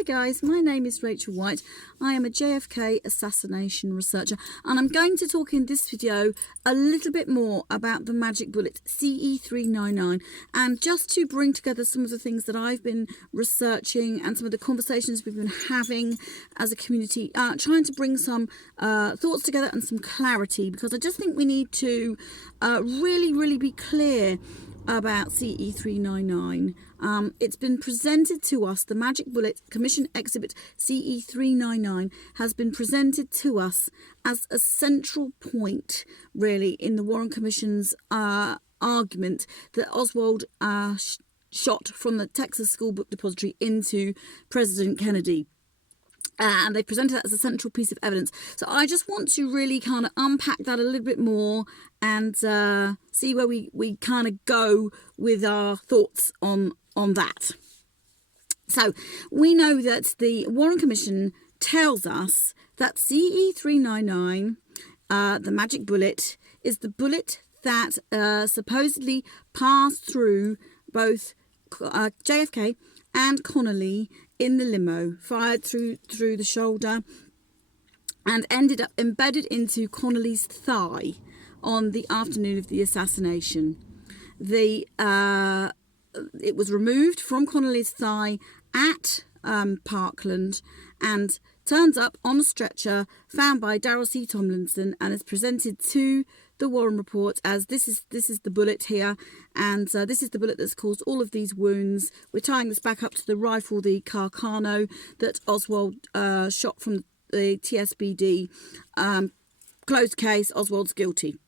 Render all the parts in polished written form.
Hi guys, my name is Rachel White. I am a JFK assassination researcher, and I'm going to talk in this video a little bit more about the magic bullet CE399, and just to bring together some of the things that I've been researching and some of the conversations we've been having as a community, trying to bring some thoughts together and some clarity, because I just think we need to really be clear about CE399. It's been presented to us, the Magic Bullet Commission Exhibit CE399 has been presented to us as a central point, really, in the Warren Commission's argument that Oswald shot from the Texas School Book Depository into President Kennedy. And they presented that as a central piece of evidence. So I just want to really kind of unpack that a little bit more and see where we kind of go with our thoughts on that. So we know that the Warren Commission tells us that CE399, the magic bullet, is the bullet that supposedly passed through both JFK and Connolly in the limo, fired through the shoulder, and ended up embedded into Connolly's thigh on the afternoon of the assassination. It was removed from Connolly's thigh at Parkland and turns up on a stretcher found by Daryl C. Tomlinson, and is presented to the Warren report as this is the bullet here, and this is the bullet that's caused all of these wounds. We're tying this back up to the rifle, the Carcano, that Oswald shot from the TSBD. Closed case, Oswald's guilty.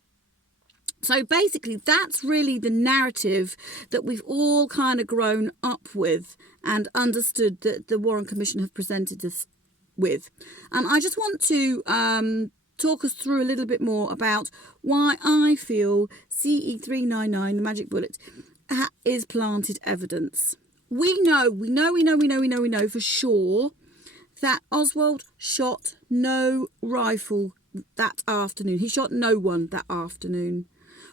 So basically, that's really the narrative that we've all kind of grown up with and understood that the Warren Commission have presented us with. I just want to talk us through a little bit more about why I feel CE399, the magic bullet, is planted evidence. We know for sure that Oswald shot no rifle that afternoon. He shot no one that afternoon.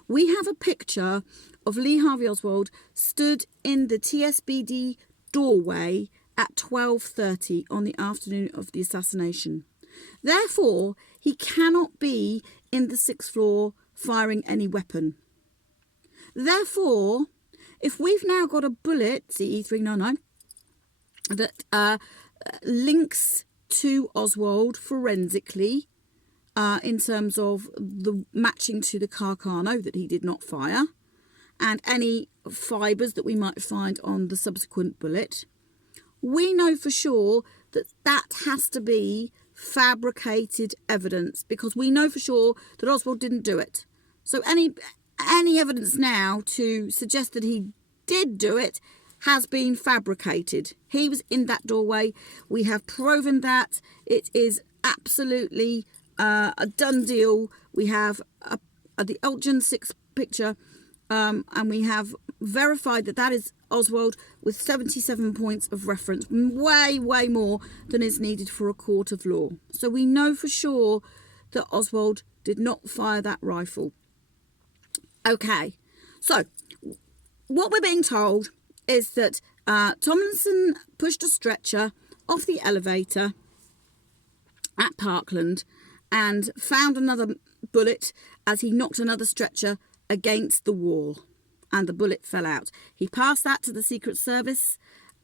We have a picture of Lee Harvey Oswald stood in the TSBD doorway at 12:30 on the afternoon of the assassination. Therefore, he cannot be in the 6th floor firing any weapon. Therefore, if we've now got a bullet, CE399, that links to Oswald forensically, in terms of the matching to the Carcano that he did not fire, and any fibres that we might find on the subsequent bullet, we know for sure that that has to be fabricated evidence, because we know for sure that Oswald didn't do it. So any evidence now to suggest that he did do it has been fabricated. He was in that doorway. We have proven that. It is absolutely a done deal. We have the Elgin 6 picture, and we have verified that that is Oswald with 77 points of reference, way more than is needed for a court of law. So we know for sure that Oswald did not fire that rifle. Okay, so what we're being told is that Tomlinson pushed a stretcher off the elevator at Parkland and found another bullet as he knocked another stretcher against the wall, and the bullet fell out. He passed that to the Secret Service,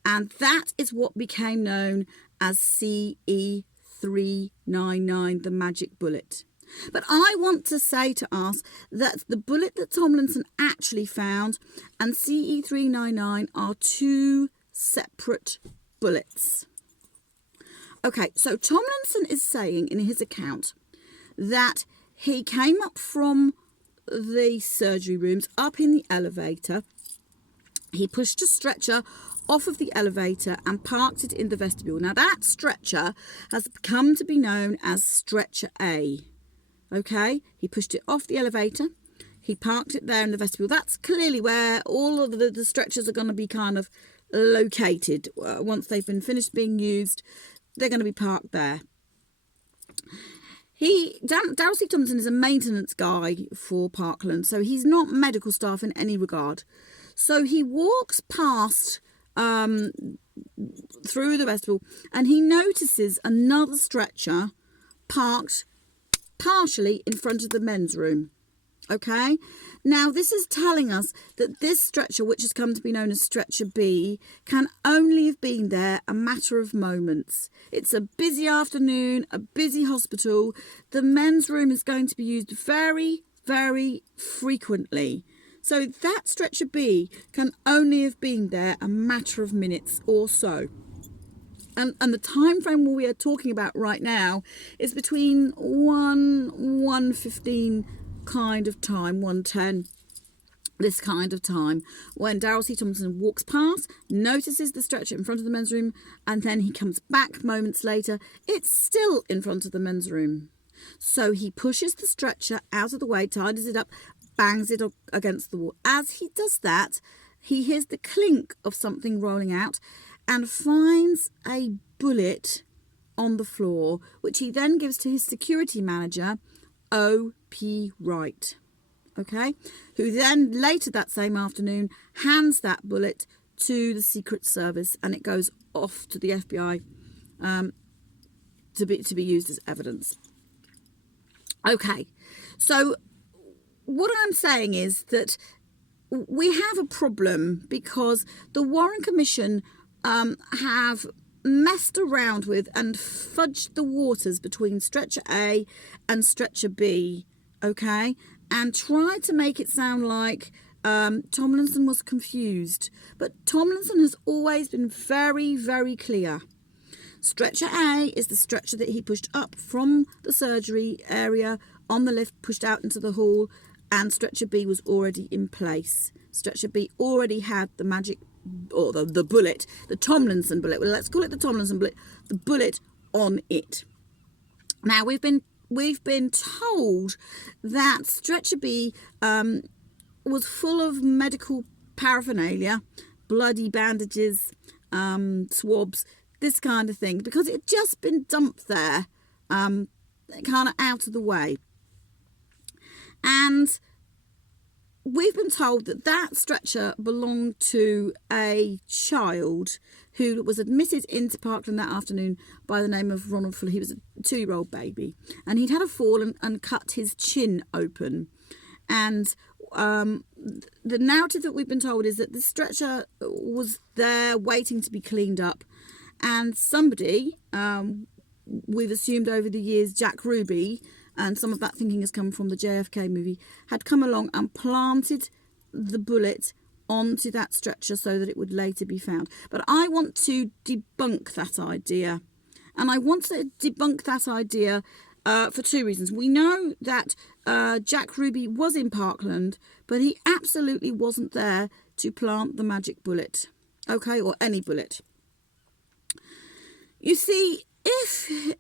and that is what became known as CE399, the magic bullet. But I want to say to us that the bullet that Tomlinson actually found and CE399 are two separate bullets. Okay, so Tomlinson is saying in his account that he came up from the surgery rooms, up in the elevator. He pushed a stretcher off of the elevator and parked it in the vestibule. Now, that stretcher has come to be known as Stretcher A. Okay, he pushed it off the elevator. He parked it there in the vestibule. That's clearly where all of the stretchers are going to be kind of located. Once they've been finished being used, they're going to be parked there. Daryl C. Tomlinson is a maintenance guy for Parkland, so he's not medical staff in any regard. So he walks past through the vestibule, and he notices another stretcher parked partially in front of the men's room. Okay, now this is telling us that this stretcher, which has come to be known as stretcher B, can only have been there a matter of moments. It's a busy afternoon, a busy hospital. The men's room is going to be used very, very frequently. So that stretcher B can only have been there a matter of minutes or so. And the time frame we are talking about right now is between 1:15 kind of time, 1:10, this kind of time, when Daryl C. Tomlinson walks past, notices the stretcher in front of the men's room, and then he comes back moments later. It's still in front of the men's room. So he pushes the stretcher out of the way, tidies it up, bangs it against the wall. As he does that, he hears the clink of something rolling out and finds a bullet on the floor, which he then gives to his security manager, O.P. Wright, okay, who then later that same afternoon hands that bullet to the Secret Service, and it goes off to the FBI to be used as evidence. Okay, so what I'm saying is that we have a problem because the Warren Commission have messed around with and fudged the waters between stretcher A and stretcher B, okay, and tried to make it sound like Tomlinson was confused. But Tomlinson has always been very, very clear. Stretcher A is the stretcher that he pushed up from the surgery area on the lift, pushed out into the hall, and stretcher B was already in place. Stretcher B already had the magic, or the bullet, the Tomlinson bullet. Well, let's call it the Tomlinson bullet. The bullet on it. Now we've been told that stretcher B was full of medical paraphernalia, bloody bandages, swabs, this kind of thing, because it had just been dumped there, kind of out of the way. And we've been told that that stretcher belonged to a child who was admitted into Parkland that afternoon by the name of Ronald Fuller. He was a 2-year-old baby, and he'd had a fall and cut his chin open. And the narrative that we've been told is that the stretcher was there waiting to be cleaned up, and somebody, we've assumed over the years Jack Ruby, and some of that thinking has come from the JFK movie, had come along and planted the bullet onto that stretcher so that it would later be found. But I want to debunk that idea. And I want to debunk that idea for 2 reasons. We know that Jack Ruby was in Parkland, but he absolutely wasn't there to plant the magic bullet, okay, or any bullet. You see, if you're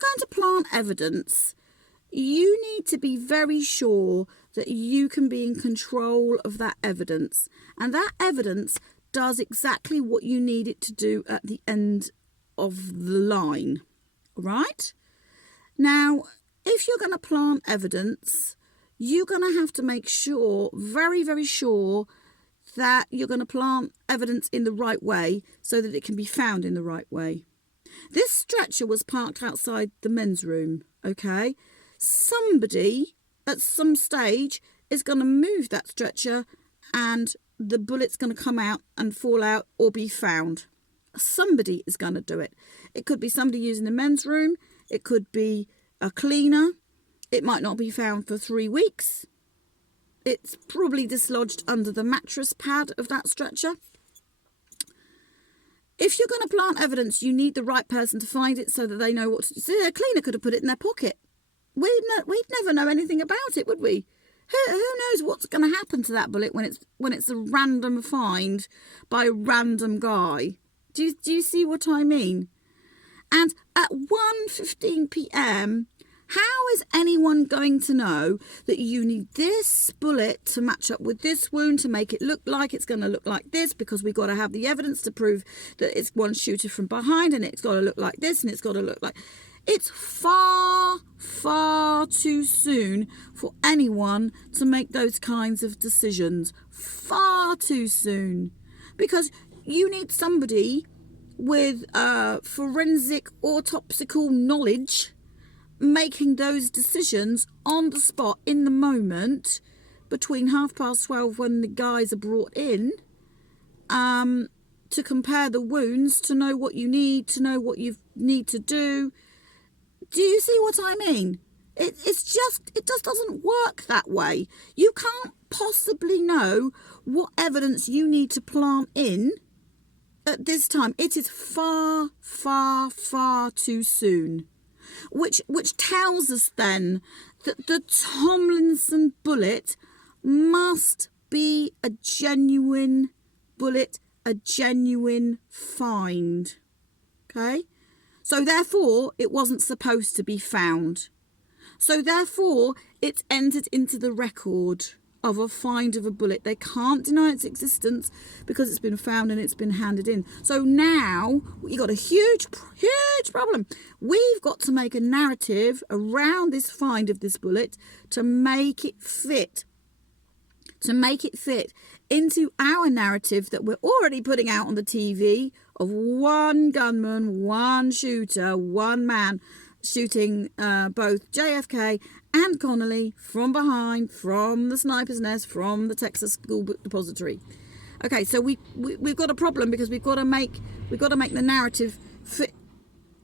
going to plant evidence, you need to be very sure that you can be in control of that evidence, and that evidence does exactly what you need it to do at the end of the line, right? Now, if you're going to plant evidence, you're going to have to make sure, very, very sure, that you're going to plant evidence in the right way so that it can be found in the right way. This stretcher was parked outside the men's room, okay? Somebody at some stage is going to move that stretcher and the bullet's going to come out and fall out or be found. Somebody is going to do it. It could be somebody using the men's room. It could be a cleaner. It might not be found for 3 weeks. It's probably dislodged under the mattress pad of that stretcher. If you're going to plant evidence, you need the right person to find it so that they know what to do. So a cleaner could have put it in their pocket. We'd never know anything about it, would we? Who knows what's going to happen to that bullet when it's a random find by a random guy? Do you see what I mean? And at 1:15 p.m, how is anyone going to know that you need this bullet to match up with this wound to make it look like it's going to look like this, because we've got to have the evidence to prove that it's one shooter from behind and it's got to look like this and it's got to look like... It's far, far too soon for anyone to make those kinds of decisions. Far too soon. Because you need somebody with forensic autopsical knowledge making those decisions on the spot in the moment between 12:30 when the guys are brought in, to compare the wounds, to know what you need, to know what you need to do. Do you see what I mean? It just doesn't work that way. You can't possibly know what evidence you need to plant in at this time. It is far, far, far too soon. Which tells us then that the Tomlinson bullet must be a genuine bullet, a genuine find. Okay? So therefore, it wasn't supposed to be found. So therefore, it's entered into the record of a find of a bullet. They can't deny its existence because it's been found and it's been handed in. So now you've got a huge problem. We've got to make a narrative around this find of this bullet to make it fit. To make it fit into our narrative that we're already putting out on the TV of one gunman, one shooter, one man shooting both JFK and Connolly from behind, from the sniper's nest, from the Texas School Book Depository. Okay, so we've got a problem because we've got to make the narrative fit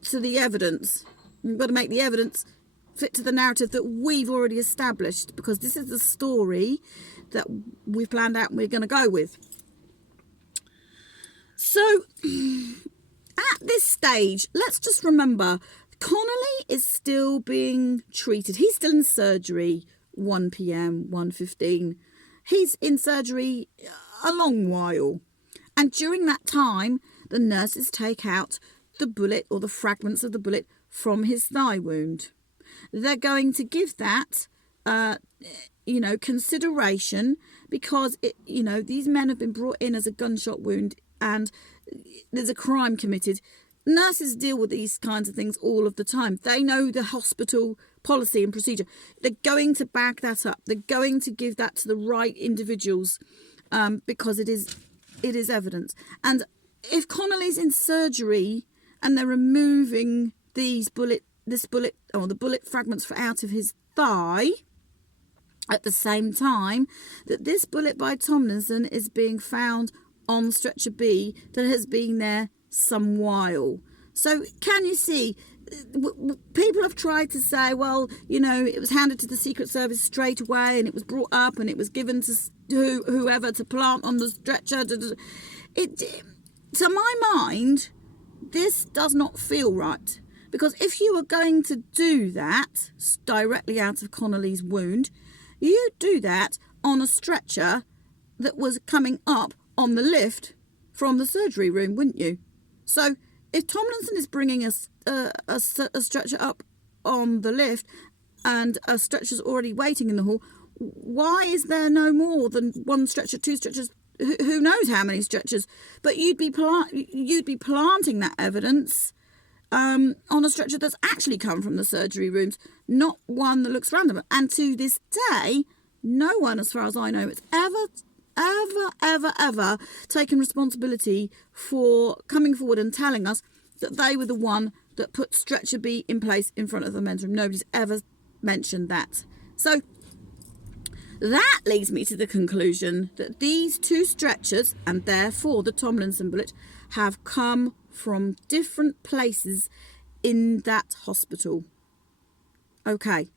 to the evidence. We've got to make the evidence fit to the narrative that we've already established, because this is the story that we've planned out and we're going to go with. So at this stage, let's just remember Connolly is still being treated. He's still in surgery, 1 p.m, 1:15. He's in surgery a long while. And during that time, the nurses take out the bullet or the fragments of the bullet from his thigh wound. They're going to give that, consideration, because, these men have been brought in as a gunshot wound and there's a crime committed. Nurses deal with these kinds of things all of the time. They know the hospital policy and procedure. They're going to back that up. They're going to give that to the right individuals, because it is evidence. And if Connolly's in surgery and they're removing the bullet fragments out of his thigh at the same time that this bullet by Tomlinson is being found on stretcher B that has been there some while. So can you see, people have tried to say, well, it was handed to the Secret Service straight away and it was brought up and it was given to whoever to plant on the stretcher. To my mind, this does not feel right, because if you were going to do that directly out of Connolly's wound, you'd do that on a stretcher that was coming up on the lift from the surgery room, wouldn't you? So if Tomlinson is bringing a stretcher up on the lift and a stretcher's already waiting in the hall, why is there no more than one stretcher, two stretchers, who knows how many stretchers? But you'd be planting that evidence on a stretcher that's actually come from the surgery rooms, not one that looks random. And to this day, no one, as far as I know, has ever taken responsibility for coming forward and telling us that they were the one that put stretcher B in place in front of the men's room. Nobody's ever mentioned that. So that leads me to the conclusion that these two stretchers, and therefore the Tomlinson bullet, have come from different places in that hospital. Okay,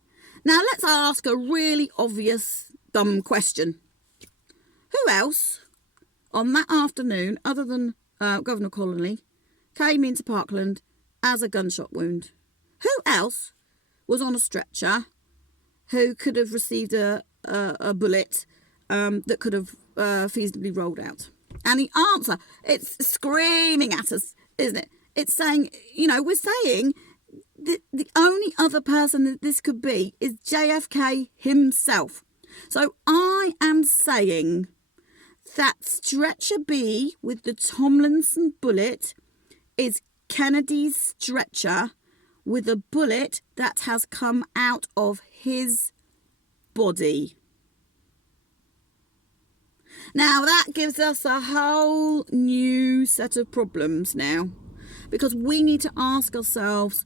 now let's ask a really obvious dumb question. Who else on that afternoon, other than Governor Connolly, came into Parkland as a gunshot wound? Who else was on a stretcher who could have received a bullet that could have feasibly rolled out? And the answer, it's screaming at us, isn't it? It's saying, we're saying that the only other person that this could be is JFK himself. So I am saying that stretcher B with the Tomlinson bullet is Kennedy's stretcher with a bullet that has come out of his body. Now that gives us a whole new set of problems now, because we need to ask ourselves,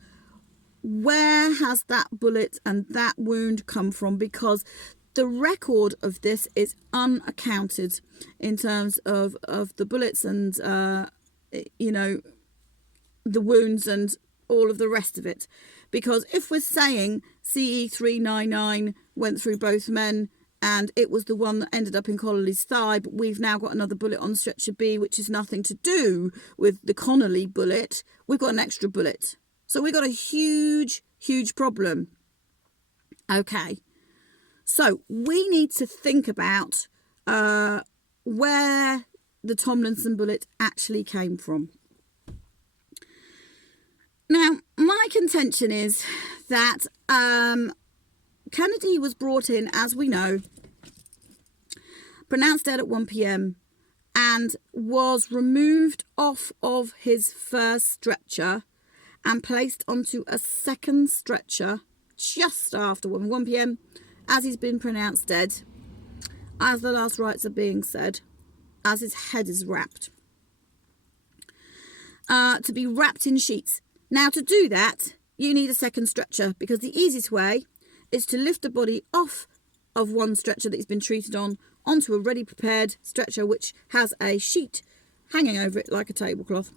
where has that bullet and that wound come from? Because the record of this is unaccounted in terms of the bullets and you know, the wounds and all of the rest of it. Because if we're saying CE399 went through both men and it was the one that ended up in Connolly's thigh, but we've now got another bullet on stretcher B, which is nothing to do with the Connolly bullet, we've got an extra bullet. So we've got a huge, huge problem. Okay. So we need to think about where the Tomlinson bullet actually came from. Now, my contention is that Kennedy was brought in, as we know, pronounced dead at 1 p.m. and was removed off of his first stretcher and placed onto a second stretcher just after 1 p.m. as he's been pronounced dead, as the last rites are being said, as his head is wrapped, to be wrapped in sheets. Now, to do that, you need a second stretcher, because the easiest way is to lift the body off of one stretcher that he's been treated on onto a ready prepared stretcher which has a sheet hanging over it like a tablecloth,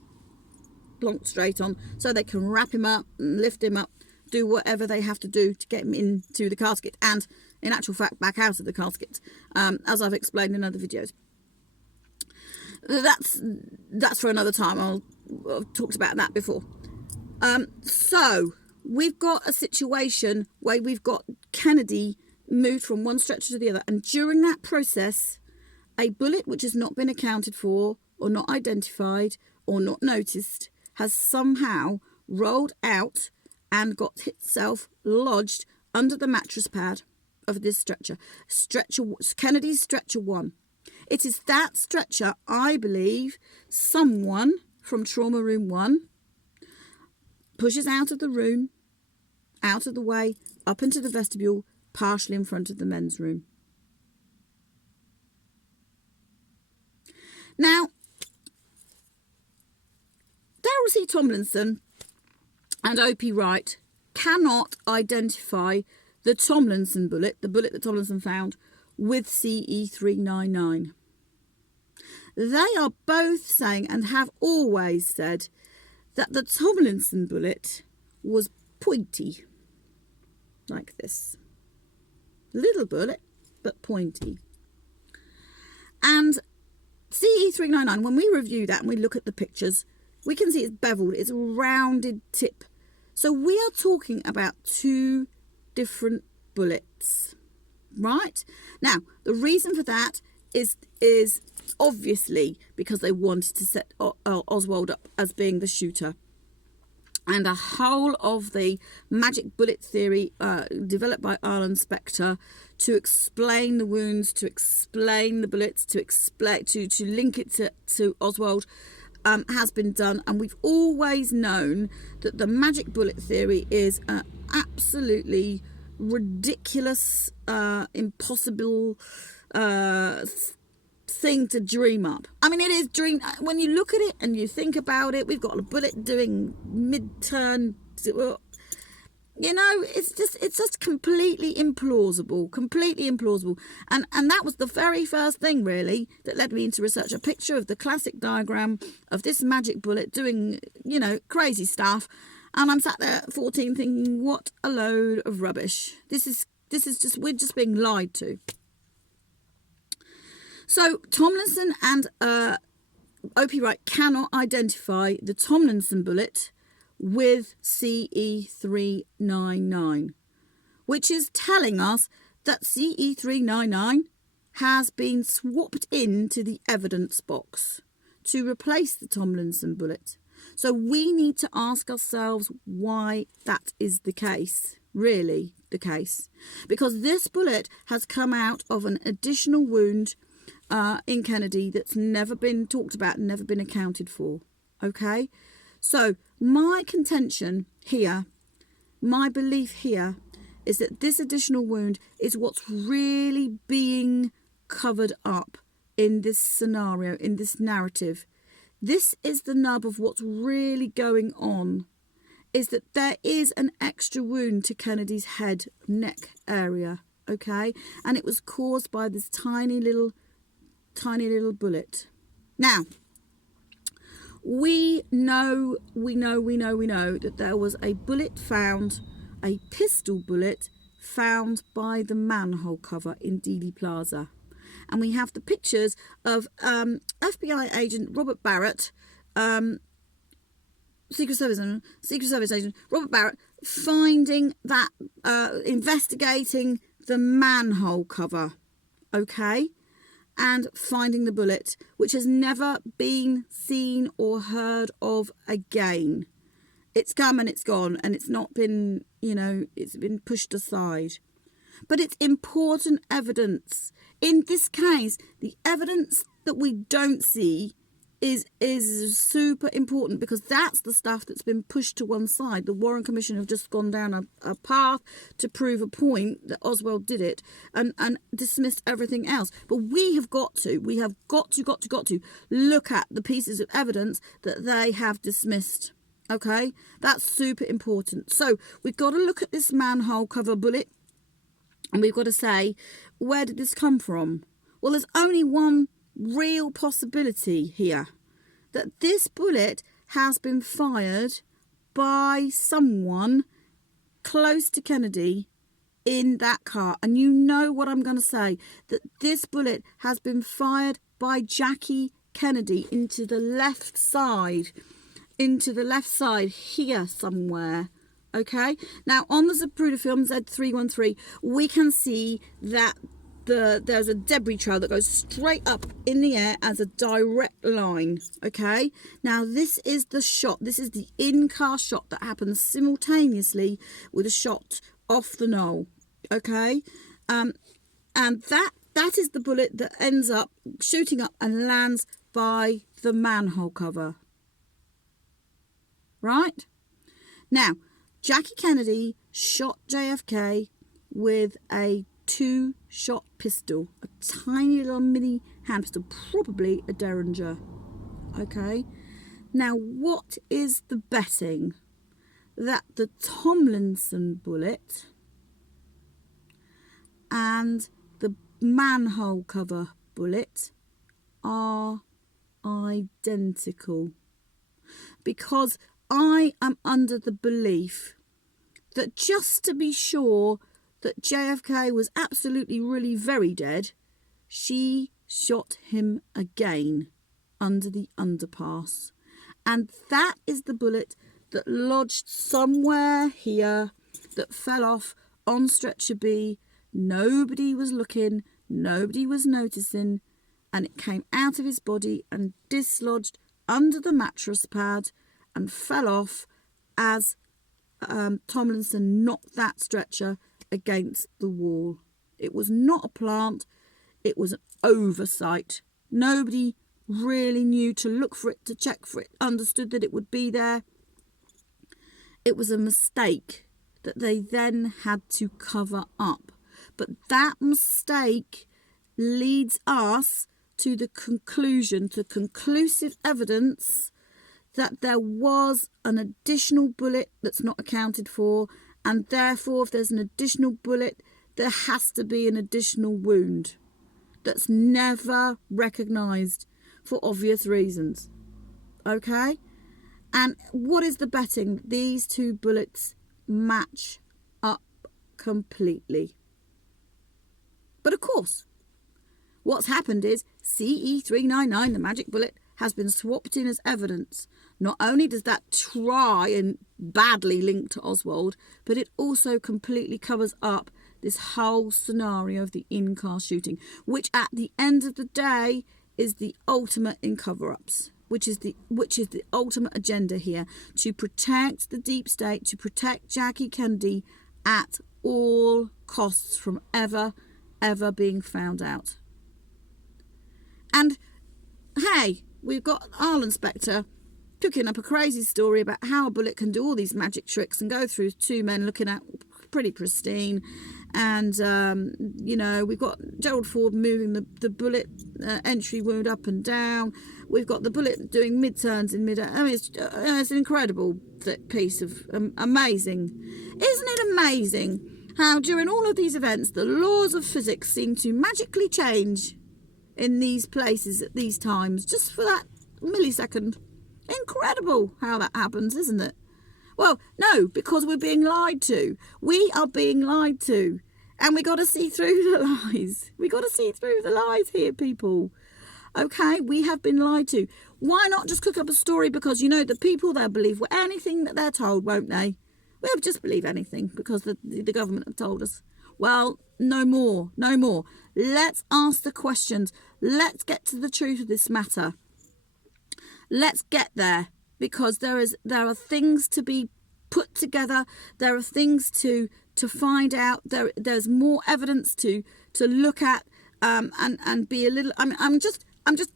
plonked straight on, so they can wrap him up and lift him up, do whatever they have to do to get him into the casket, and in actual fact back out of the casket, as I've explained in other videos. That's for another time. I've talked about that before. So we've got a situation where we've got Kennedy moved from one stretcher to the other, and during that process a bullet which has not been accounted for or not identified or not noticed has somehow rolled out and got itself lodged under the mattress pad of this stretcher. Kennedy's stretcher 1. It is that stretcher, I believe, someone from trauma room 1 pushes out of the room, out of the way, up into the vestibule, partially in front of the men's room. Now, Daryl C. Tomlinson and O.P. Wright cannot identify the Tomlinson bullet, the bullet that Tomlinson found, with CE399. They are both saying, and have always said, that the Tomlinson bullet was pointy, like this. Little bullet, but pointy. And CE399, when we review that and we look at the pictures, we can see it's beveled, it's a rounded tip. So we are talking about two different bullets, right? Now, the reason for that is obviously because they wanted to set Oswald up as being the shooter. And a whole of the magic bullet theory developed by Arlen Specter to explain the wounds, to explain the bullets, to link it to Oswald has been done. And we've always known that the magic bullet theory is an absolutely ridiculous, impossible thing to dream up. I mean, it is dream. When you look at it and you think about it, we've got a bullet doing mid-turn. You know, it's just completely implausible, and that was the very first thing really that led me into research. A picture of the classic diagram of this magic bullet doing, you know, crazy stuff, and I'm sat there at 14 thinking, what a load of rubbish. This is just, we're just being lied to. So Tomlinson and O.P. Wright cannot identify the Tomlinson bullet with CE399, which is telling us that CE399 has been swapped into the evidence box to replace the Tomlinson bullet. So we need to ask ourselves why that is the case, really the case, because this bullet has come out of an additional wound in Kennedy that's never been talked about and never been accounted for. Okay, so my contention here, my belief here, is that this additional wound is what's really being covered up in this scenario, in this narrative. This is the nub of what's really going on, is that there is an extra wound to Kennedy's head, neck area, okay? And it was caused by this tiny little bullet. Now, we know that there was a bullet found, a pistol bullet found by the manhole cover in Dealey Plaza. And we have the pictures of FBI agent Robert Barrett, Secret Service agent Robert Barrett, finding that, investigating the manhole cover, okay, and finding the bullet, which has never been seen or heard of again. It's come and it's gone, and it's not been, it's been pushed aside. But it's important evidence. In this case, the evidence that we don't see is super important, because that's the stuff that's been pushed to one side. The Warren Commission have just gone down a path to prove a point that Oswald did it, and dismissed everything else. But we have got to look at the pieces of evidence that they have dismissed. Okay, that's super important. So we've got to look at this manhole cover bullet, and we've got to say, where did this come from? Well, there's only one real possibility here, that this bullet has been fired by someone close to Kennedy in that car. And you know what I'm going to say, that this bullet has been fired by Jackie Kennedy into the left side here somewhere. Okay, now on the Zapruder film Z313, we can see that there's a debris trail that goes straight up in the air as a direct line. Okay, now this is the shot, this is the in-car shot that happens simultaneously with a shot off the knoll. Okay, and that is the bullet that ends up shooting up and lands by the manhole cover. Right? Now, Jackie Kennedy shot JFK with a 2-shot pistol, a tiny little mini hand pistol, probably a Derringer. Okay, now what is the betting? That the Tomlinson bullet and the manhole cover bullet are identical, because I am under the belief that, just to be sure that JFK was absolutely really very dead, she shot him again under the underpass. And that is the bullet that lodged somewhere here, that fell off on stretcher B. Nobody was looking, nobody was noticing, and it came out of his body and dislodged under the mattress pad and fell off as Tomlinson knocked that stretcher against the wall. It was not a plant, it was an oversight. Nobody really knew to look for it, to check for it, understood that it would be there. It was a mistake that they then had to cover up. But that mistake leads us to the conclusion, to conclusive evidence, that there was an additional bullet that's not accounted for, and therefore if there's an additional bullet, there has to be an additional wound that's never recognised for obvious reasons. Okay? And what is the betting? These two bullets match up completely. But of course, what's happened is CE399, the magic bullet, has been swapped in as evidence. Not only does that try and badly link to Oswald, but it also completely covers up this whole scenario of the in-car shooting, which at the end of the day is the ultimate in cover-ups, which is the ultimate agenda here, to protect the deep state, to protect Jackie Kennedy at all costs from ever being found out. And hey, we've got Arlen Specter cooking up a crazy story about how a bullet can do all these magic tricks and go through two men looking at pretty pristine. And, you know, we've got Gerald Ford moving the bullet entry wound up and down. We've got the bullet doing mid-turns in mid-air. I mean, it's an incredible piece of amazing. Isn't it amazing how during all of these events, the laws of physics seem to magically change in these places at these times, just for that millisecond. Incredible how that happens, isn't it? Well, no, because we're being lied to. We are being lied to. And we got to see through the lies. We got to see through the lies here, people. Okay, we have been lied to. Why not just cook up a story? Because, you know, the people, they'll believe anything that they're told, won't they? We'll just believe anything because the government have told us. Well, no more. No more. Let's ask the questions. Let's get to the truth of this matter. Let's get there. Because there are things to be put together. There are things to find out. There's more evidence to look at and be a little. I'm just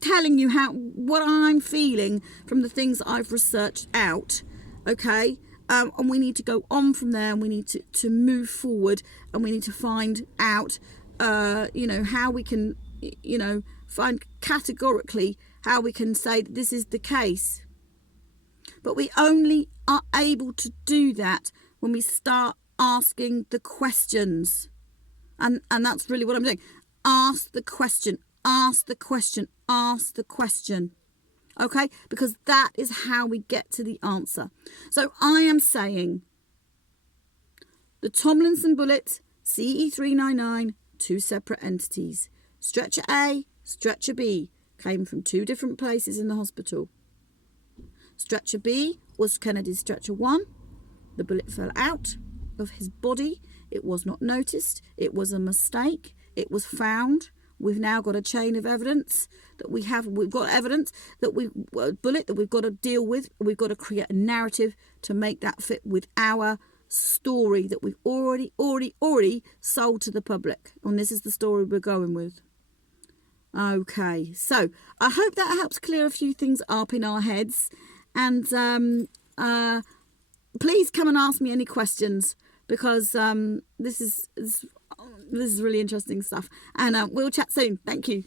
telling you what I'm feeling from the things that I've researched out. Okay, and we need to go on from there. And we need to move forward. And we need to find out, you know, how we can, you know, find categorically how we can say that this is the case. But we only are able to do that when we start asking the questions. And that's really what I'm doing. Ask the question, ask the question, ask the question. Okay? Because that is how we get to the answer. So I am saying the Tomlinson bullet, CE399, two separate entities. Stretcher A, stretcher B came from two different places in the hospital. Stretcher B was Kennedy's stretcher 1. The bullet fell out of his body. It was not noticed. It was a mistake. It was found. We've now got a chain of evidence that we've got evidence that a bullet that we've got to deal with. We've got to create a narrative to make that fit with our story that we've already sold to the public. And this is the story we're going with. Okay, so I hope that helps clear a few things up in our heads. And please come and ask me any questions because this is really interesting stuff. And we'll chat soon. Thank you.